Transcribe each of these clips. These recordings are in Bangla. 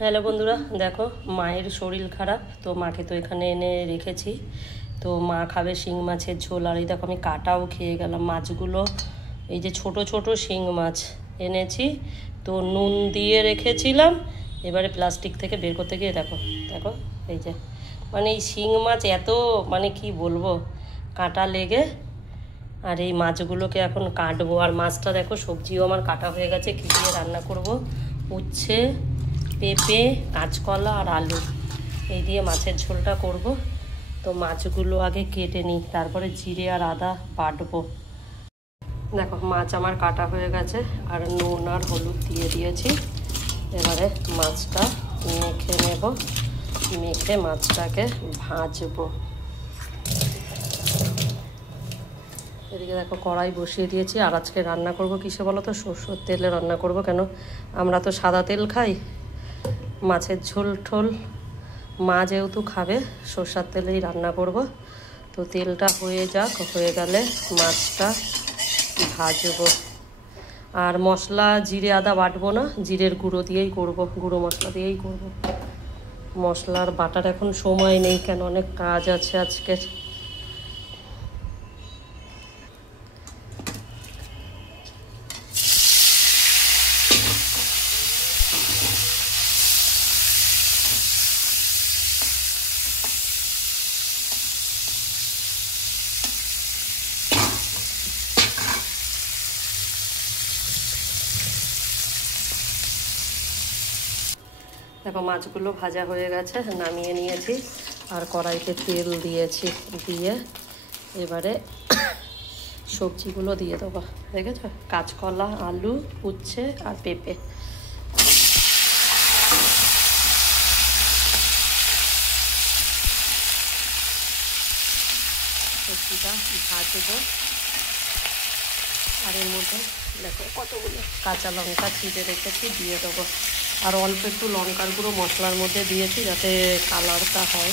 হ্যালো বন্ধুরা, দেখো মায়ের শরীর খারাপ, তো মাকে তো এখানে এনে রেখেছি। তো মা খাবে শিং মাছের ঝোল। আর এই দেখো আমি কাটাও খেয়ে গেলাম মাছগুলো। এই যে ছোট ছোট শিং মাছ এনেছি, তো নুন দিয়ে রেখেছিলাম। এবারে প্লাস্টিক থেকে বের করতে গিয়ে দেখো দেখো এই যে মানে এই শিং মাছ এত মানে কি বলবো কাঁটা লেগে। আর এই মাছগুলোকে এখন কাটবো। আর মাছটা দেখো সবজিও আমার কাটা হয়ে গেছে। কী দিয়ে রান্না করব? উচ্ছে, পেঁপে, কাঁচকলা আর আলু এই দিয়ে মাছের ঝোলটা করব। তো মাছগুলো আগে কেটে নিই, তারপরে জিরে আর আদা বাটবো। দেখো মাছ আমার কাটা হয়ে গেছে, আর নুন আর হলুদ দিয়ে দিয়েছি। এবারে মাছটা মেখে নেব, মেখে মাছটাকে ভাজবো। এদিকে দেখো কড়াই বসিয়ে দিয়েছি। আর আজকে রান্না করব কিসে বলো তো? সরষের তেলে রান্না করব। কেন আমরা তো সাদা তেল খাই। মাছের ঝোল ঠোল মা যেহেতু খাবে, সরষের তেলেই রান্না করব। তো তেলটা হয়ে যাক, হয়ে গেলে মাছটা ভাজবো। আর মশলা জিরে আদা বাটবো না, জিরের গুঁড়ো দিয়েই করব, গুঁড়ো মশলা দিয়েই করব। মশলার বাটার এখন সময় নেই, কেন অনেক কাজ আছে আজকের। দেখো মাছগুলো ভাজা হয়ে গেছে, নামিয়ে নিয়েছি। আর কড়াইতে তেল দিয়েছি, দিয়ে এবারে সবজিগুলো দিয়ে দেবো। দেখেছো, কাঁচকলা, আলু, উচ্ছে আর পেঁপে। সবজিটা ভাজবো। আর এর মধ্যে দেখো কতগুলো কাঁচা লঙ্কা চিড়ে রেখেছি, দিয়ে দেবো। আর অল্প একটু লঙ্কার গুঁড়ো মশলার মধ্যে দিয়েছি, যাতে কালারটা হয়।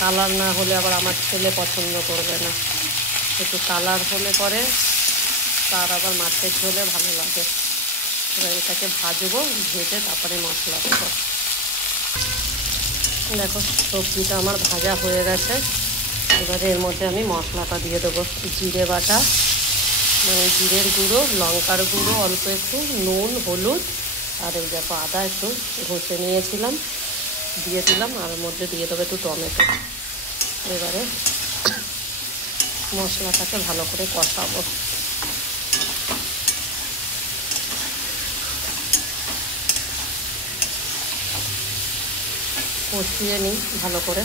কালার না হলে আবার আমার ছেলে পছন্দ করবে না। একটু কালার হলে পরে তার আবার মাছের ঝোলে ভালো লাগে। এবার এটাকে ভাজবো, ভেজে তারপরে মশলা দেবো। দেখো সবজিটা আমার ভাজা হয়ে গেছে। এবারে এর মধ্যে আমি মশলাটা দিয়ে দেবো। জিরে বাটা, মানে জিরের গুঁড়ো, লঙ্কার গুঁড়ো অল্প একটু, নুন, হলুদ, আর এই দেখো আদা একটু ঘষে নিয়েছিলাম, দিয়ে দিলাম। আর এর মধ্যে দিয়ে দেবো একটু টমেটো। এবারে মশলাটাকে ভালো করে কষাবো। কষিয়ে নিই ভালো করে।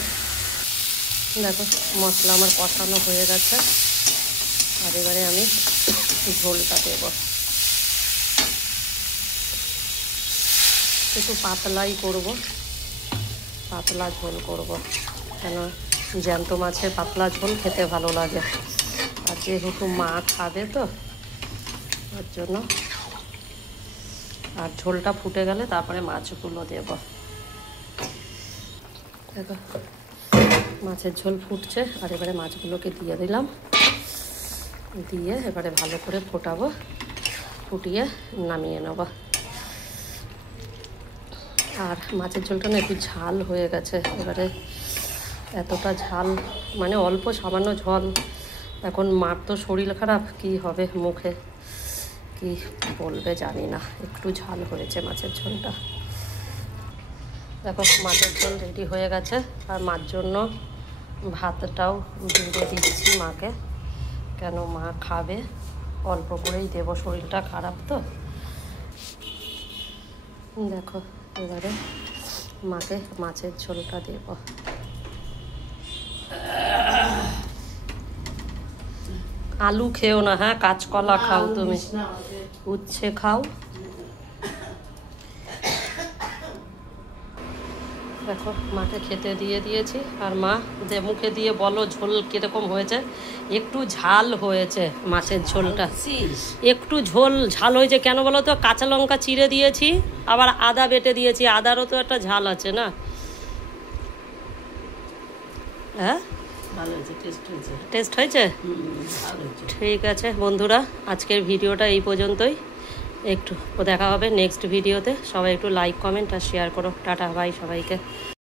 দেখো মশলা আমার কষানো হয়ে গেছে। আর এবারে আমি ঝোলটা দেব। একটু পাতলাই করব, পাতলা ঝোল করব, কেন জ্যান্ত মাছের পাতলা ঝোল খেতে ভালো লাগে। আর যেহেতু মা খাবে তো ওর জন্য। আর ঝোলটা ফুটে গেলে তারপরে মাছগুলো দেব। দেখো মাছের ঝোল ফুটছে, আর এবারে মাছগুলোকে দিয়ে দিলাম। দিয়ে এবারে ভালো করে ফোটাবো, ফুটিয়ে নামিয়ে নেব। আর মাছের ঝোলটা না একটু ঝাল হয়ে গেছে। এবারে এতটা ঝাল মানে অল্প সামান্য ঝাল। এখন মার তো শরীর খারাপ, কি হবে মুখে কি বলবে জানি না। একটু ঝাল হয়েছে মাছের ঝোলটা। দেখো মাছের ঝোল রেডি হয়ে গেছে। আর মার জন্য ভাতটাও দিয়ে দিচ্ছি মাকে, কেন মা খাবে। অল্প করেই দেবো, শরীরটা খারাপ তো। দেখো এবারে মাকে মাছের ঝোলটা দেব। আলু খেও না, হ্যাঁ কাঁচকলা খাও, তুমি উচ্ছে খাও। দেখো মাকে খেতে দিয়ে দিয়েছি। আর মা যে মুখে দিয়ে বলো ঝোল কীরকম হয়েছে। একটু ঝাল হয়েছে মাছের ঝোলটা, একটু ঝাল হয়েছে। কেন বলো তো? কাঁচা লঙ্কা চিড়ে দিয়েছি, আবার আদা বেটে দিয়েছি। আদারও তো একটা ঝাল আছে না। হ্যাঁ ভালো হয়েছে, টেস্ট হয়েছে। ঠিক আছে বন্ধুরা, আজকের ভিডিওটা এই পর্যন্তই। একটু দেখা হবে নেক্সট ভিডিওতে। সবাই একটু লাইক কমেন্ট আর শেয়ার করো। টাটা বাই সবাইকে।